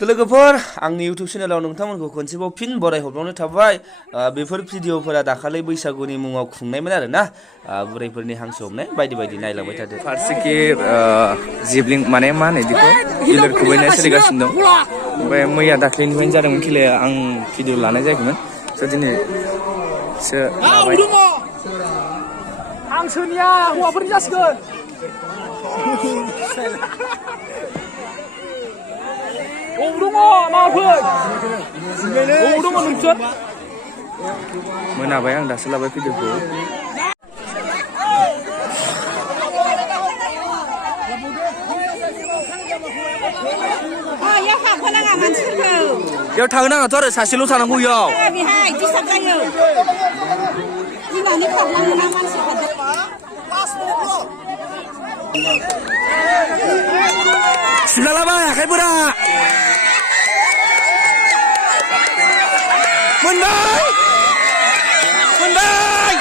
लोगोफोर आंनि इउटिउब चेनेलाव नोंथांमोनखौ खनसेबाव फिन बराय हरबावनो थाबाय बेफोर भिडिअफोरा दाखालि बैसागुनि मुङाव खुंनायमोन आरोना बुरैफोरनि हांसो हमनाय बायदि बायदि नायलांबाय थादो फारसेखि जिबलिं माने मा होनो बेखौ गिलिर खुबैनाय सोलिगासिनो दं ओमफ्राय मैया दाख्लैनिफ्रायनो जादोंमोन खेलाया आं भिडिअ लानाय जायाखैमोन स' दिनैसो लाबाय हांसोनिया हौवाफोरनि जासिगोन मोनाबाय आं दासो लाबाय भिडिअखौ बेयाव थांनो नाङाथ' आरो सासेल' थानांगौ इयाव बेहाय डिस्टार्ब जायो गिनानै खारलाङो ना मानसिफोर सिबला लाबाय आखाइफोरा मोनबाय मोनबाय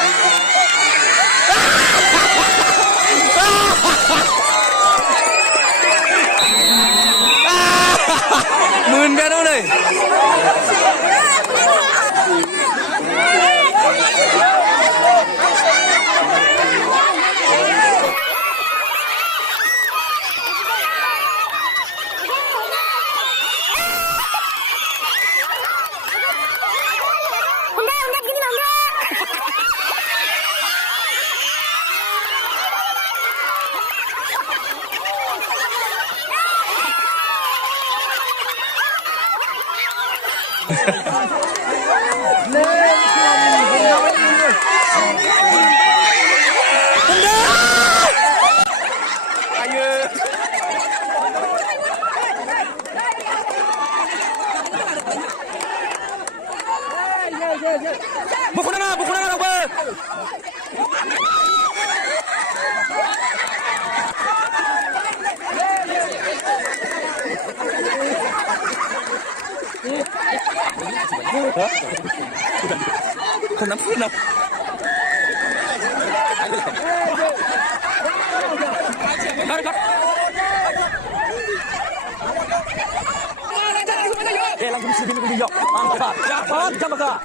मोनबायानो नै Bukuna na ba? Kenapa? langsung segini video. Angkat, jangan Kak.